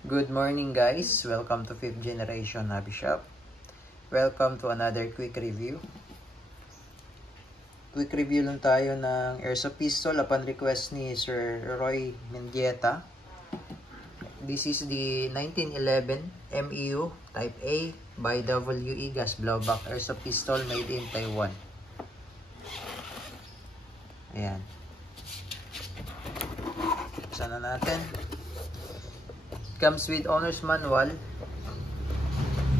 Good morning guys, welcome to 5th Generation Hobby Shop. Welcome to another quick review. Quick review lang tayo ng airsoft pistol upon request ni Sir Roy Mendieta. This is the 1911 MEU Type A by WE gas blowback airsoft pistol made in Taiwan. Ayan. Sana natin. Comes with owner's manual.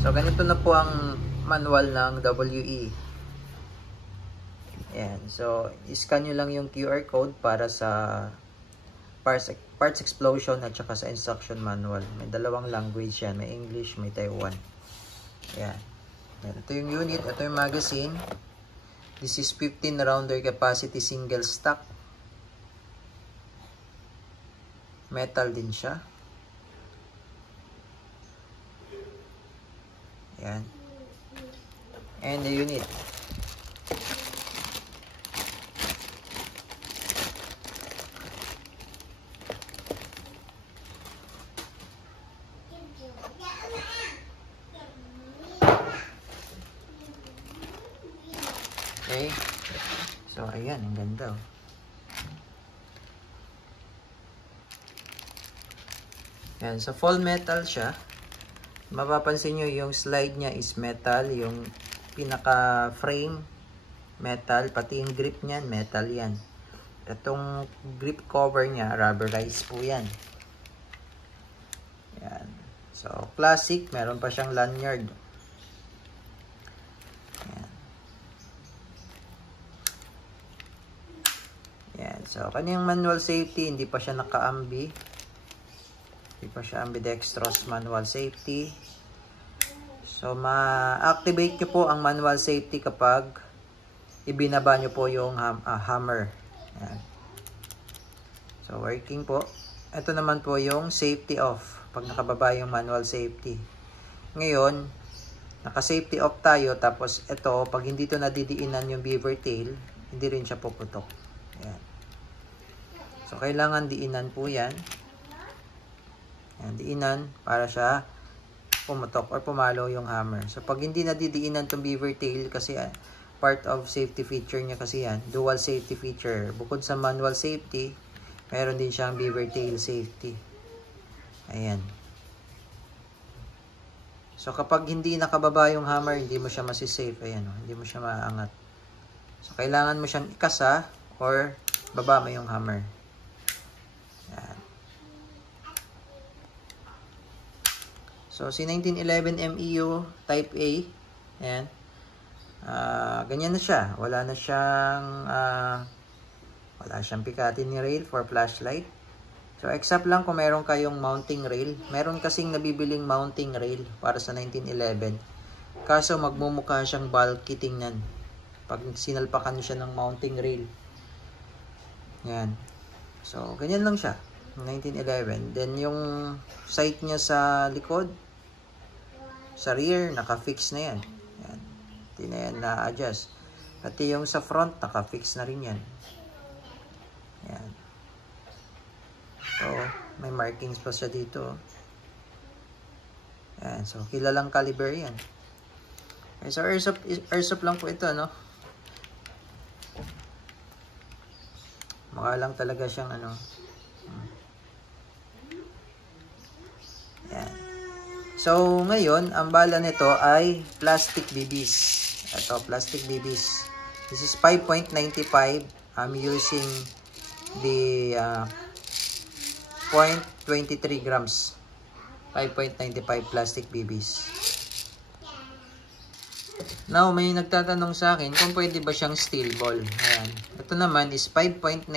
So ganito na po ang manual ng WE. Ayan. So i-scan nyo lang yung QR code para sa parts explosion at saka sa instruction manual. May dalawang language yan. May English, may Taiwan. Ayan. Ito yung unit. Ito yung magazine. This is 15 rounder capacity single stock. Metal din siya. Ayan. And the unit. Okay. So, ayan. Ang ganda. Ayan. So, full metal siya. Mapapansin nyo yung slide niya is metal, yung pinaka frame metal, pati yung grip niyan metal yan. Itong grip cover niya rubberized po yan. Yan. So classic, meron pa siyang lanyard. Yan. Yan. So kanyang manual safety, hindi pa siya naka-ambi. Hindi pa siya ambidextrous manual safety. So, ma-activate nyo po ang manual safety kapag ibinaba nyo po yung hammer. Ayan. So, working po. Ito naman po yung safety off pag nakababa yung manual safety. Ngayon, naka-safety off tayo. Tapos, ito, pag hindi ito nadidiinan yung beaver tail, hindi rin siya puputok. Ayan. So, kailangan diinan po yan. Ayan, diinan para siya pumutok or pumalo yung hammer. So, pag hindi nadidiinan itong beaver tail, kasi part of safety feature niya kasi yan, dual safety feature. Bukod sa manual safety, meron din siyang beaver tail safety. Ayan. So, kapag hindi nakababa yung hammer, hindi mo siya masisafe. Ayan, hindi mo siya maangat. So, kailangan mo siyang ikasa or baba mo yung hammer. Ayan. So, si 1911 MEU Type A, ayan, ganyan na siya. Wala siyang pikatin ni rail for flashlight. So, except lang kung meron kayong mounting rail. Meron kasing nabibiling mounting rail para sa 1911. Kaso, magmumukha siyang bulky tingnan pag sinalpakan siya ng mounting rail. Ayan. So, ganyan lang siya. 1911. Then, yung sight niya sa likod, sa rear, naka-fix na yan. Yan. Hindi na yan na-adjust. Pati yung sa front, naka-fix na rin yan. Yan. So, may markings pa siya dito. Yan. So, kilalang caliber yan. Okay, so, airsoft lang po ito, no? Mukha lang talaga siyang, ano. Yan. So, ngayon, ang bala nito ay plastic BBs. Ito, plastic BBs. This is 5.95. I'm using the 0.23 grams. 5.95 plastic BBs. Now, may nagtatanong sa akin kung pwede ba siyang steel ball. Ayan. Ito naman is 5.95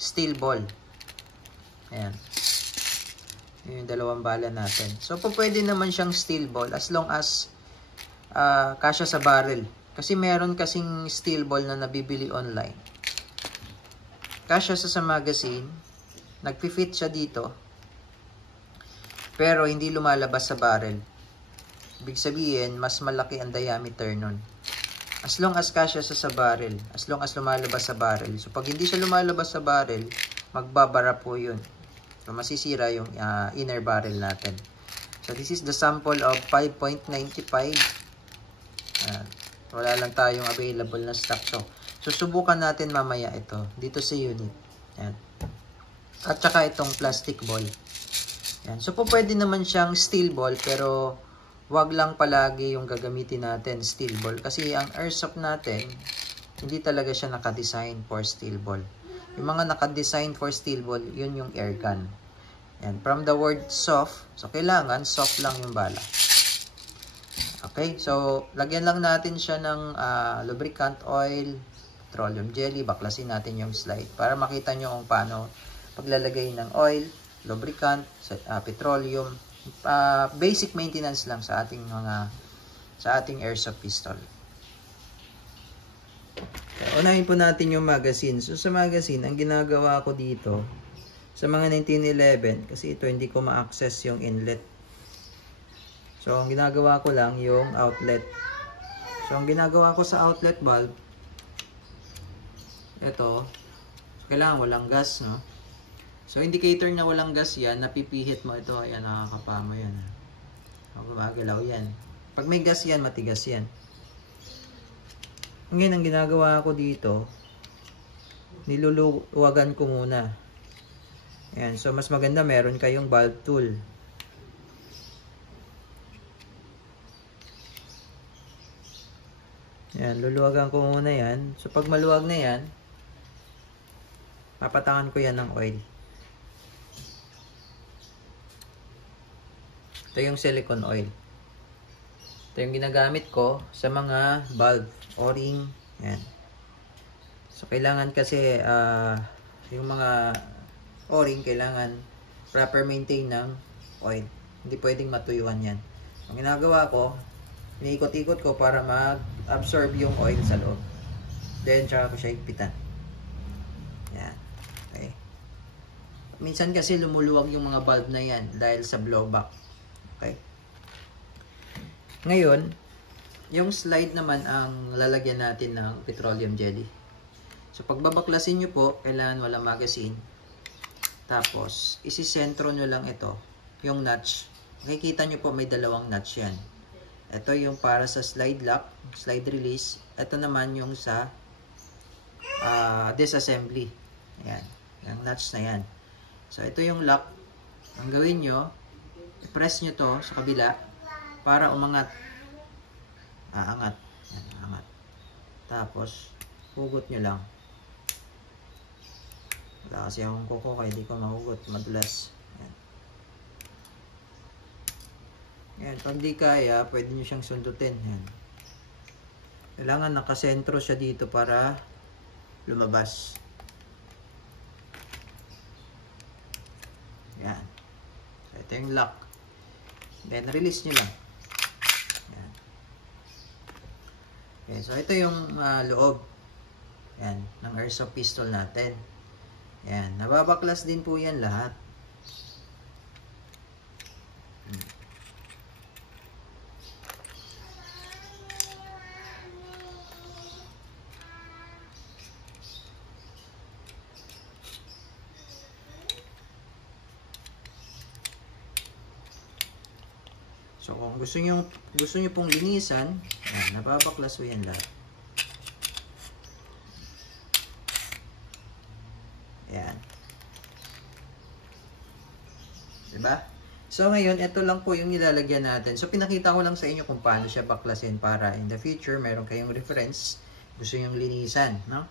steel ball. Ayan. Yung dalawang bala natin. So, pwede naman siyang steel ball as long as kasya sa barrel. Kasi meron kasing steel ball na nabibili online. Kasya sa magazine. Nagpi-fit siya dito. Pero, hindi lumalabas sa barrel. Ibig sabihin, mas malaki ang diameter nun. As long as kasya sa barrel. As long as lumalabas sa barrel. So, pag hindi siya lumalabas sa barrel, magbabara po yun. So, masisira yung inner barrel natin. So, this is the sample of 5.95. Wala lang tayong available na stock. So, susubukan natin mamaya ito dito sa unit. Yan. At saka itong plastic ball. Yan. So, po pwede naman siyang steel ball, pero wag lang palagi yung gagamitin natin, steel ball. Kasi ang airsoft natin, hindi talaga siya nakadesign for steel ball. Yung mga nakadesign for steel ball, yun yung air gun. Yan. From the word soft, so kailangan soft lang yung bala. Okay, so lagyan lang natin siya ng lubricant oil, petroleum jelly, baklasin natin yung slide para makita nyo kung paano paglalagay ng oil, lubricant, petroleum, basic maintenance lang sa ating airsoft pistol. Okay, unahin po natin yung magazine. So sa magazine, ang ginagawa ko dito sa mga 1911, kasi ito hindi ko ma-access yung inlet. So, ang ginagawa ko lang yung outlet. So, ang ginagawa ko sa outlet valve, ito, kailangan walang gas, no? So, indicator na walang gas yan, napipihit mo ito, ayan, nakakapama yan. Gumagalaw yan. Pag may gas yan, matigas yan. Ngayon, ang ginagawa ko dito, niluluwagan ko muna. Ayan, so mas maganda meron kayong valve tool. Yan, luluwagan ko muna yan. So, pag maluwag na yan, papatangan ko yan ng oil. Ito yung silicone oil. Ito yung ginagamit ko sa mga valve, o-ring. Yan. So, kailangan kasi, yung mga o-ring, kailangan proper maintain ng oil. Hindi pwedeng matuyuan yan. Ang ginagawa ko, iniikot-ikot ko para mag-absorb yung oil sa loob. Then, tsaka ko siya higpitan. Yan. Okay. Minsan kasi lumuluwag yung mga valve na yan dahil sa blowback. Okay. Ngayon, yung slide naman ang lalagyan natin ng petroleum jelly. So, pagbabaklasin nyo po, kailangan walang magazine. Tapos, isisentro nyo lang ito, yung notch. Makikita nyo po may dalawang notch yan. Ito yung para sa slide lock, slide release. Ito naman yung sa disassembly. Ayan. Yung notch na yan. So, ito yung lock. Ang gawin nyo, i-press nyo to sa kabila para umangat. Angat. Ayan, angat. Tapos, hugot nyo lang. Wala kasi akong kuko kaya di ko mahugot. Madulas. Yan, pag di kaya, pwede nyo siyang sundutin. Yan. Kailangan nakasentro siya dito para lumabas. Yan. So, ito yung lock. Then, release nyo lang. Yan. Okay, so, ito yung loob. Yan, ng airsoft pistol natin. Yan, nababaklas din po yan lahat. So, kung gusto nyo pong linisan, yan, nababaklas po yan lahat. Yan. Diba? So, ngayon, ito lang po yung nilalagyan natin. So, pinakita ko lang sa inyo kung paano siya baklasin para in the future, meron kayong reference, gusto nyo linisan, no?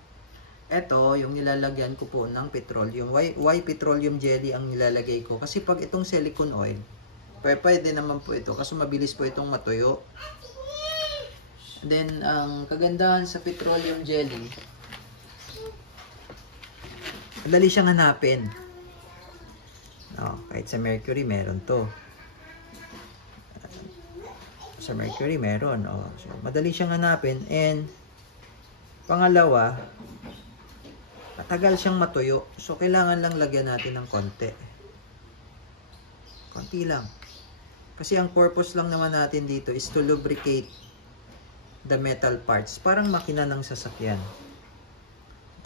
Ito, yung nilalagyan ko po ng petroleum. Why petroleum jelly ang nilalagay ko? Kasi pag itong silicone oil, pwede naman po ito kasi mabilis po itong matuyo. Then, ang kagandahan sa petroleum jelly, madali siyang hanapin. No, kahit sa mercury, meron to. Sa mercury, meron. Oh, so, madali siyang hanapin. And, pangalawa, matagal siyang matuyo. So, kailangan lang lagyan natin ng konti. Konti lang. Kasi ang purpose lang naman natin dito is to lubricate the metal parts. Parang makina ng sasakyan.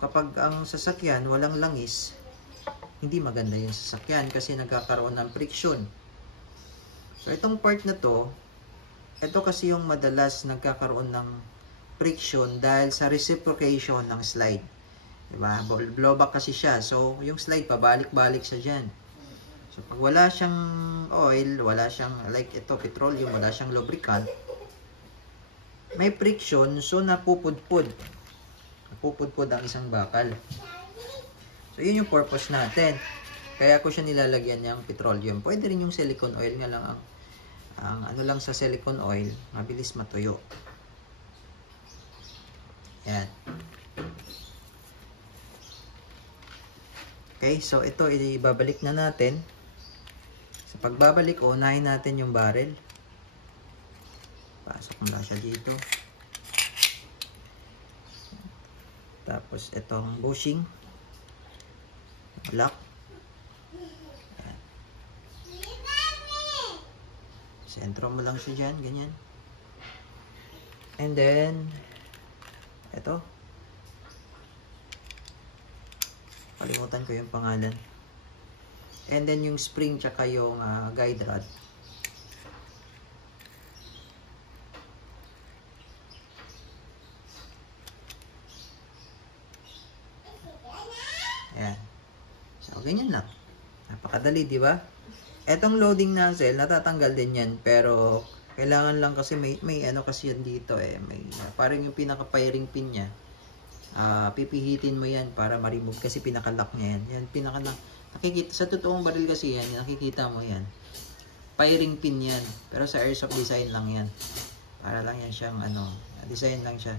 Kapag ang sasakyan walang langis, hindi maganda yung sasakyan kasi nagkakaroon ng friction. So itong part na to, ito kasi yung madalas nagkakaroon ng friction dahil sa reciprocation ng slide. Diba? Blowback kasi siya. So yung slide pabalik-balik siya dyan. So pag wala siyang oil, wala siyang like ito petroleum, wala siyang lubricant, may friction, so napupudpud ang isang bakal. So yun yung purpose natin. Kaya ko siya nilalagyan ng petroleum. Pwede rin yung silicone oil nga lang ang ano lang sa silicone oil, mabilis matuyo. Yan. Okay, so ito ibabalik na natin. Sa pagbabalik, unahin natin yung barrel. Pasok mula siya dito. Tapos itong bushing. Lock. Yan. Sentro mo lang siya dyan, ganyan. And then, ito. Kalimutan ko yung pangalan. And then yung spring tsaka yung guide rod. Ayan. So, ganyan lang. Napakadali, di ba? Etong loading nozzle, natatanggal din yan. Pero, kailangan lang kasi may ano kasi yan dito eh. May, parang yung pinaka-firing pin niya. Pipihitin mo yan para ma-remove kasi pinaka-lock niya yan. Yan, pinaka-lock. Nakikita, sa totoong baril kasi yan, nakikita mo yan. Firing pin yan. Pero sa airsoft design lang yan. Para lang yan siyang ano, design lang siya.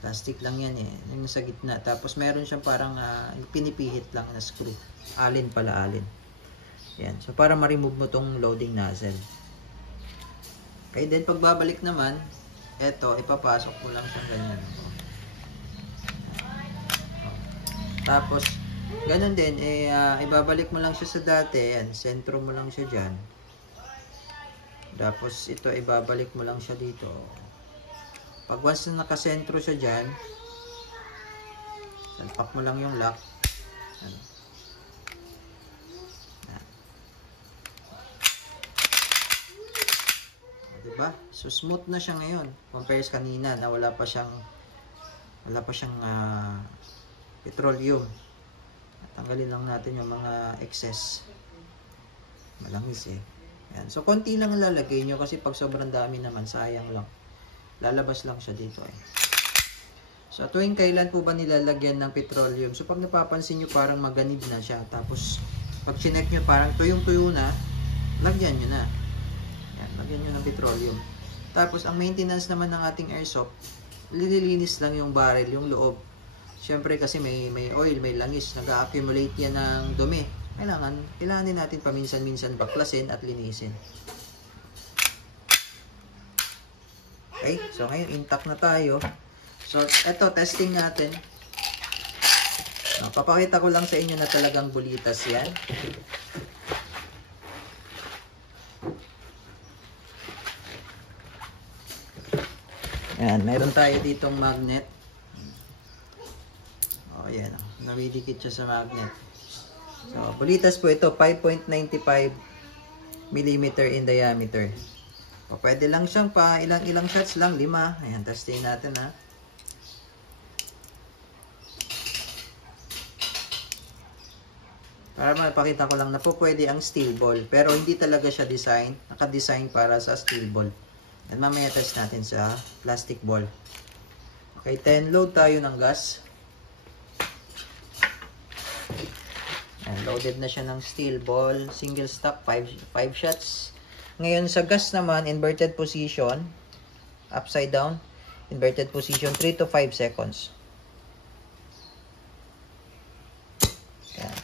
Plastic lang yan eh. Yung sa gitna. Tapos meron siyang parang pinipihit lang na screw. Alin pala, alin. Yan. So para ma-remove mo tong loading nozzle. Okay, then pagbabalik naman, eto, ipapasok mo lang siyang ganyan. Tapos, ganun din, ibabalik mo lang siya sa dati. Yan, sentro mo lang siya dyan. Tapos, ito, ibabalik mo lang siya dito. Pag once na nakasentro siya dyan, salpak mo lang yung lock. Yan. Yan. Diba? So, smooth na siya ngayon. Compares kanina na wala pa siyang petroleum. Tanggalin lang natin yung mga excess. Malangis eh. Yan. So, konti lang lalagay nyo kasi pag sobrang dami naman, sayang lang. Lalabas lang siya dito eh. So, tuwing kailan po ba nilalagyan ng petroleum? So, pag napapansin nyo parang maganib na siya. Tapos, pag chinek nyo parang tuyong-tuyo na, lagyan nyo na. Yan, lagyan nyo ng petroleum. Tapos, ang maintenance naman ng ating airsoft, lililinis lang yung barrel, yung loob. Siyempre kasi may oil, may langis, nag-accumulate yan ng dumi. Kailangan din natin paminsan-minsan baklasin at linisin. Okay, so ngayon intact na tayo. So eto, testing natin. Papakita ko lang sa inyo na talagang bulitas yan. Ayan, meron tayo ditong magnet. Ayan, nawidikit siya sa magnet. So, bulitas po ito, 5.95 mm in diameter. O, pwede lang siyang pa ilang shots lang, 5. Ayan, testing natin ha. Para mapakita ko lang na po pwede ang steel ball. Pero hindi talaga siya naka-design para sa steel ball. At mamaya test natin sa plastic ball. Okay, 10 load tayo ng gas. And loaded na siya ng steel ball, single stock, 5 shots. Ngayon sa gas naman, inverted position, upside down, inverted position, 3 to 5 seconds. Ayan.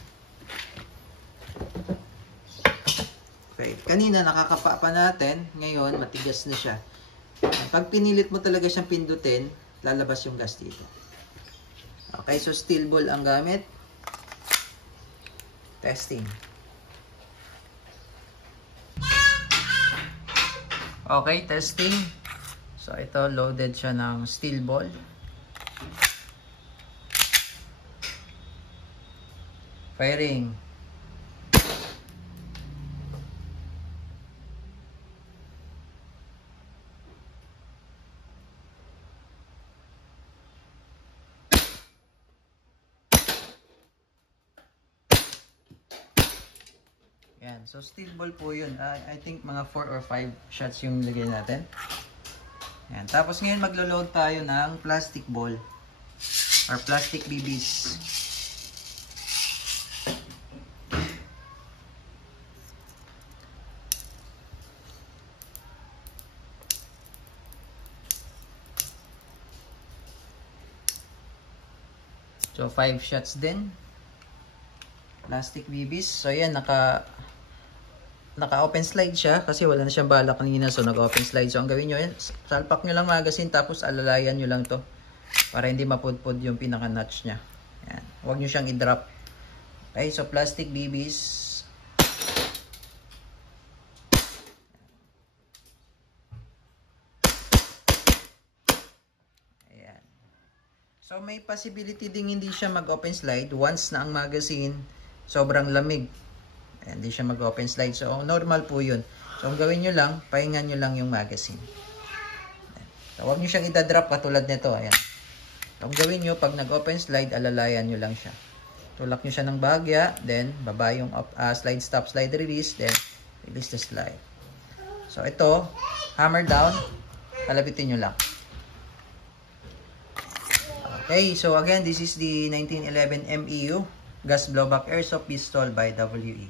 Okay, kanina nakakapa pa natin, ngayon matigas na siya. Pag pinilit mo talaga siyang pindutin, lalabas yung gas dito. Okay, so steel ball ang gamit. Testing. Okay, testing. So, ito, loaded siya ng steel ball. Firing. Yan. So, steel ball po yun. I think mga 4 or 5 shots yung lagay natin. Yan. Tapos ngayon maglo-load tayo ng plastic ball or plastic BBs. So, 5 shots din. Plastic BBs. So, yan. Naka-open slide siya kasi wala na siyang bala kanina. So, naka-open slide. So, ang gawin nyo yan, salpak nyo lang magazine tapos alalayan nyo lang to para hindi mapudpud yung pinaka-notch niya. Yan. Huwag nyo siyang i-drop. Okay. So, plastic BBs. So, may possibility ding hindi siya mag-open slide once na ang magazine sobrang lamig. Ayan, hindi siya mag-open slide. So, normal po yun. So, ang gawin nyo lang, pahingan nyo lang yung magazine. Ayan. So, huwag nyo siyang itadrop katulad nito. Ayan. So, ang gawin nyo, pag nag-open slide, alalayan nyo lang siya. Tulak nyo siya ng bahagya, then, baba yung slide stop, slide release, then, release the slide. So, ito, hammer down, palabitin nyo lang. Okay, so again, this is the 1911 MEU Gas Blowback Airsoft Pistol by WE.